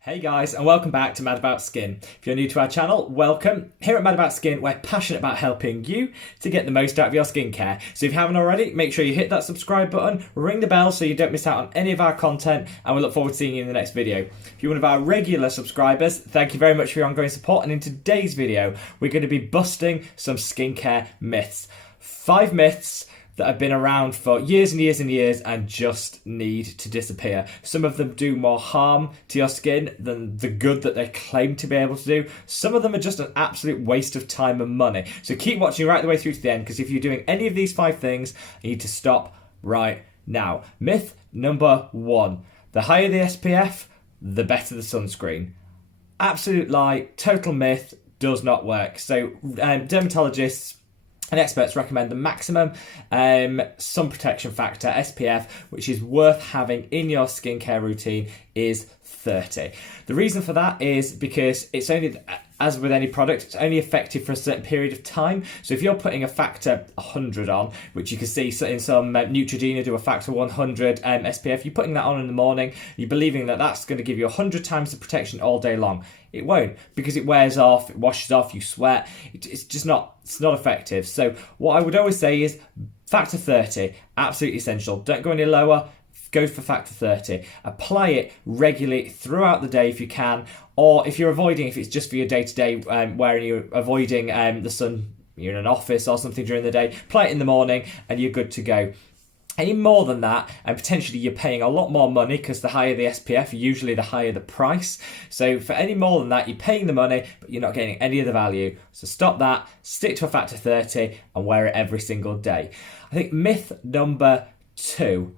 Hey guys, and welcome back to Mad About Skin. If you're new to our channel, welcome. Here at Mad About Skin, we're passionate about helping you to get the most out of your skincare. So if you haven't already, make sure you hit that subscribe button, ring the bell so you don't miss out on any of our content, and we look forward to seeing you in the next video. If you're one of our regular subscribers, thank you very much for your ongoing support, and in today's video, we're going to be busting some skincare myths. 5 myths that have been around for years and years and years and just need to disappear. Some of them do more harm to your skin than the good that they claim to be able to do. Some of them are just an absolute waste of time and money. So keep watching right the way through to the end, because if you're doing any of these 5 things, you need to stop right now. Myth number 1. The higher the SPF, the better the sunscreen. Absolute lie, total myth, does not work. So dermatologists and experts recommend the maximum sun protection factor, SPF, which is worth having in your skincare routine, is 30. The reason for that is because it's only, as with any product, it's only effective for a certain period of time. So if you're putting a factor 100 on, which you can see in some Neutrogena do a factor 100 SPF, you're putting that on in the morning, you're believing that that's going to give you 100 times the protection all day long. It won't, because it wears off, it washes off, you sweat. It's just not, it's not effective. So what I would always say is factor 30, absolutely essential. Don't go any lower. Go for factor 30. Apply it regularly throughout the day if you can, or if you're avoiding, if it's just for your day-to-day wearing, you're avoiding the sun, you're in an office or something during the day, apply it in the morning and you're good to go. Any more than that, and potentially you're paying a lot more money, because the higher the SPF, usually the higher the price. So for any more than that, you're paying the money, but you're not getting any of the value. So stop that, stick to a factor 30 and wear it every single day. I think myth number 2,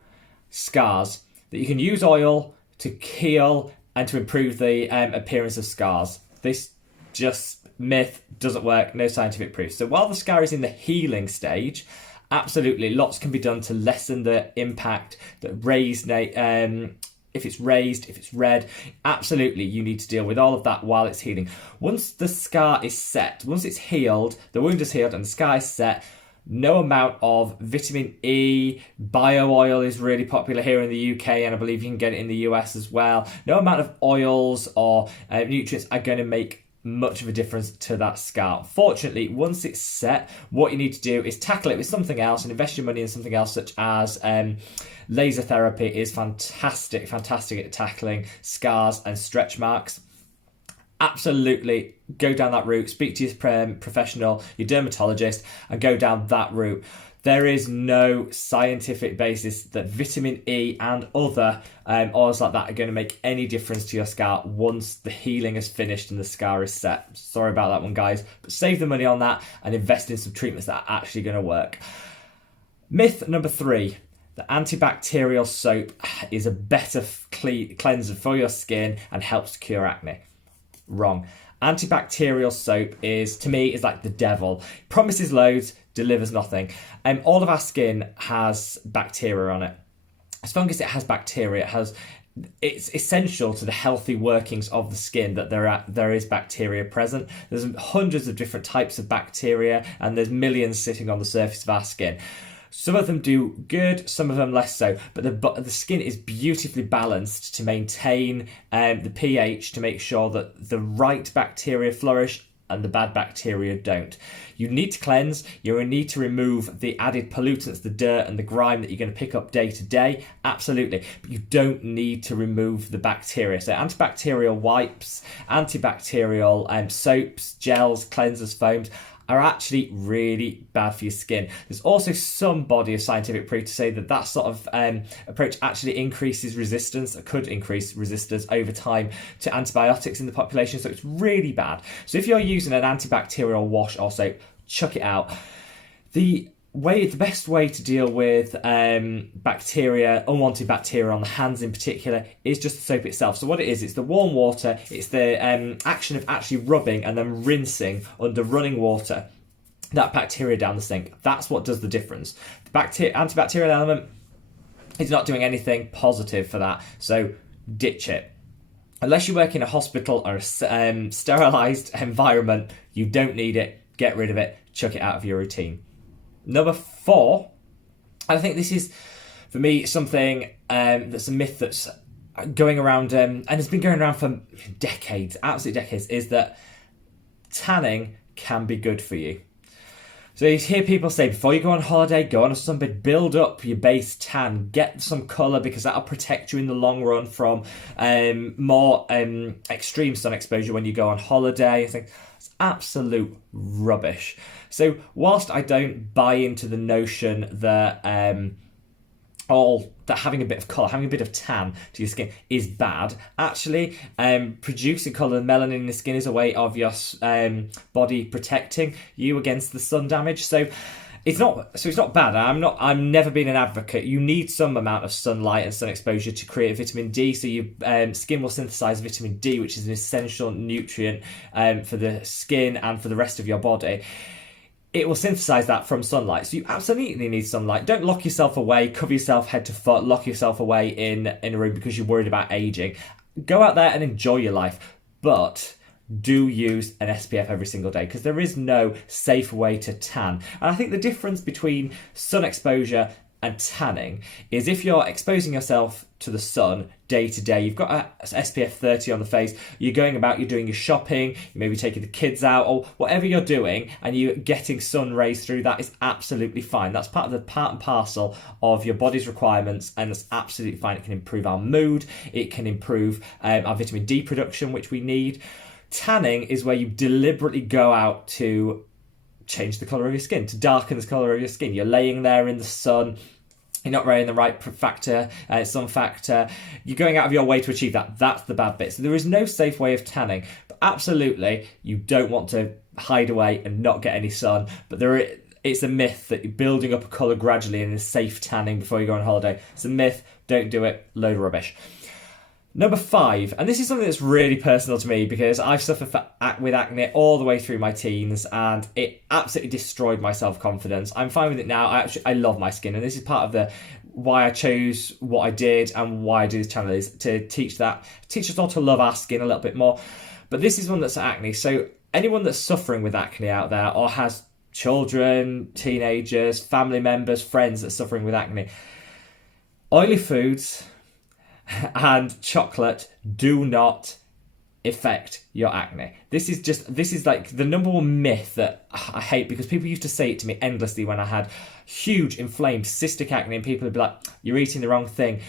scars. That you can use oil to heal and to improve the appearance of scars. This just myth doesn't work, no scientific proof. So while the scar is in the healing stage, absolutely, lots can be done to lessen the impact that if it's raised, if it's red, absolutely you need to deal with all of that while it's healing. Once the scar is set, once it's healed, the wound is healed and the scar is set, no amount of vitamin E, bio oil is really popular here in the UK, and I believe you can get it in the US as well. No amount of oils or nutrients are going to make much of a difference to that scar. Fortunately, once it's set, what you need to do is tackle it with something else and invest your money in something else, such as laser therapy is fantastic at tackling scars and stretch marks. Absolutely go down that route, speak to your professional, your dermatologist, and go down that route. There is no scientific basis that vitamin E and other oils like that are going to make any difference to your scar once the healing is finished and the scar is set. Sorry about that one, guys, but save the money on that and invest in some treatments that are actually going to work. Myth number 3. The antibacterial soap is a better cleanser for your skin and helps to cure acne. Wrong. Antibacterial soap is, to me, is like the devil. Promises loads, delivers nothing. All of our skin has bacteria on it. As long as it has bacteria, it's essential to the healthy workings of the skin that there is bacteria present. There's hundreds of different types of bacteria, and there's millions sitting on the surface of our skin. Some of them do good, some of them less so, but the skin is beautifully balanced to maintain the pH, to make sure that the right bacteria flourish and the bad bacteria don't. You need to cleanse, you need to remove the added pollutants, the dirt and the grime that you're going to pick up day to day, absolutely, but you don't need to remove the bacteria. So antibacterial wipes, antibacterial soaps, gels, cleansers, foams, are actually really bad for your skin. There's also some body of scientific proof to say that that sort of approach actually increases resistance, or could increase resistance over time to antibiotics in the population, so it's really bad. So if you're using an antibacterial wash or soap, chuck it out. The best way to deal with bacteria, unwanted bacteria on the hands in particular, is just the soap itself. So what it is, it's the warm water, it's the action of actually rubbing and then rinsing under running water that bacteria down the sink. That's what does the difference. The antibacterial element is not doing anything positive for that, so ditch it. Unless you work in a hospital or a sterilised environment, you don't need it, get rid of it, chuck it out of your routine. Number 4, I think this is, for me, something that's a myth that's going around, and it's been going around for decades, absolute decades, is that tanning can be good for you. So you hear people say, before you go on holiday, go on a sunbed, build up your base tan, get some colour, because that'll protect you in the long run from more extreme sun exposure when you go on holiday. I think it's absolute rubbish. So whilst I don't buy into the notion that that having a bit of colour, having a bit of tan to your skin is bad, actually producing colour and melanin in the skin is a way of your body protecting you against the sun damage. So it's not bad. I'm never been an advocate. You need some amount of sunlight and sun exposure to create vitamin D. So your skin will synthesize vitamin D, which is an essential nutrient for the skin and for the rest of your body. It will synthesize that from sunlight. So you absolutely need sunlight. Don't lock yourself away, cover yourself head to foot, lock yourself away in a room because you're worried about aging. Go out there and enjoy your life. But do use an SPF every single day, because there is no safe way to tan. And I think the difference between sun exposure and tanning is if you're exposing yourself to the sun day to day, you've got a SPF 30 on the face, you're going about, you're doing your shopping, you may be taking the kids out or whatever you're doing, and you're getting sun rays through, that is absolutely fine. That's part and parcel of your body's requirements, and it's absolutely fine. It can improve our mood, it can improve our vitamin D production, which we need. Tanning is where you deliberately go out to change the colour of your skin, to darken the colour of your skin. You're laying there in the sun, you're not wearing the right sun factor, you're going out of your way to achieve that. That's the bad bit. So there is no safe way of tanning, but absolutely you don't want to hide away and not get any sun, but it's a myth that you're building up a colour gradually and is safe tanning before you go on holiday. It's a myth, don't do it, load of rubbish. Number 5, and this is something that's really personal to me because I've suffered with acne all the way through my teens, and it absolutely destroyed my self-confidence. I'm fine with it now. I love my skin, and this is part of why I chose what I did and why I do this channel, is to teach us all to love our skin a little bit more. But this is one that's acne. So anyone that's suffering with acne out there, or has children, teenagers, family members, friends that are suffering with acne, oily foods and chocolate do not affect your acne. This is like the number one myth that I hate, because people used to say it to me endlessly when I had huge inflamed cystic acne, and people would be like, you're eating the wrong thing,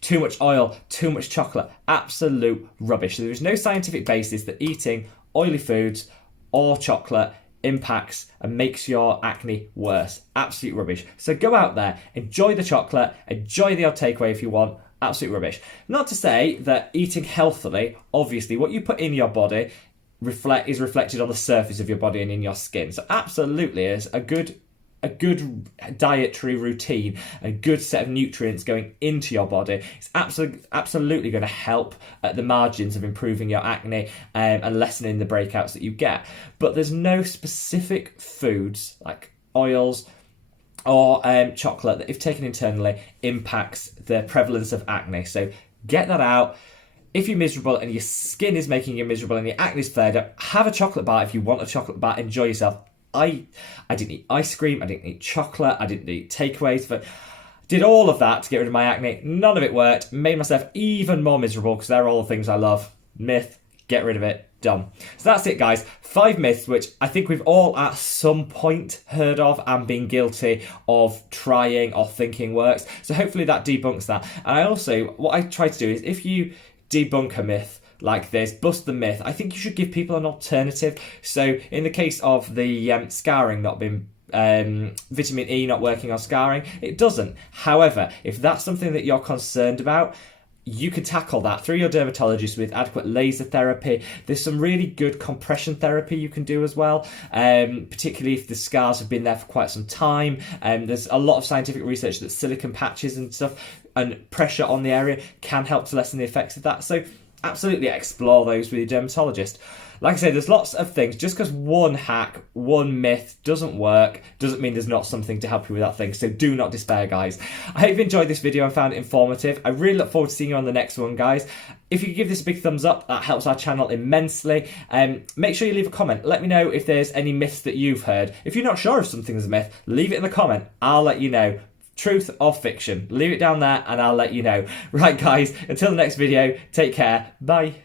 too much oil, too much chocolate. Absolute rubbish. There is no scientific basis that eating oily foods or chocolate impacts and makes your acne worse. Absolute rubbish. So go out there, enjoy the chocolate, enjoy the odd takeaway if you want. Absolute rubbish. Not to say that eating healthily, obviously what you put in your body is reflected on the surface of your body and in your skin. So absolutely is a good dietary routine, a good set of nutrients going into your body. It's absolutely going to help at the margins of improving your acne and lessening the breakouts that you get. But there's no specific foods like oils or chocolate that, if taken internally, impacts the prevalence of acne. So get that out. If you're miserable and your skin is making you miserable and your acne is flared up, have a chocolate bar if you want a chocolate bar. Enjoy yourself. I didn't eat ice cream, I didn't eat chocolate, I didn't eat takeaways, but did all of that to get rid of my acne. None of it worked. Made myself even more miserable, because they're all the things I love. Myth, get rid of it. Done. So that's it, guys. 5 myths which I think we've all at some point heard of and been guilty of trying or thinking works. So hopefully that debunks that. And I also, what I try to do is, if you debunk a myth like this, bust the myth, I think you should give people an alternative. So in the case of the scarring not being vitamin E not working on scarring, it doesn't. However, if that's something that you're concerned about, you can tackle that through your dermatologist with adequate laser therapy. There's some really good compression therapy you can do as well, particularly if the scars have been there for quite some time. There's a lot of scientific research that silicone patches and stuff and pressure on the area can help to lessen the effects of that. So absolutely explore those with your dermatologist. Like I say, there's lots of things. Just because one hack, one myth doesn't work, doesn't mean there's not something to help you with that thing. So do not despair, guys. I hope you enjoyed this video and found it informative. I really look forward to seeing you on the next one, guys. If you could give this a big thumbs up, that helps our channel immensely. Make sure you leave a comment. Let me know if there's any myths that you've heard. If you're not sure if something's a myth, leave it in the comment. I'll let you know. Truth or fiction? Leave it down there and I'll let you know. Right, guys, until the next video, take care. Bye.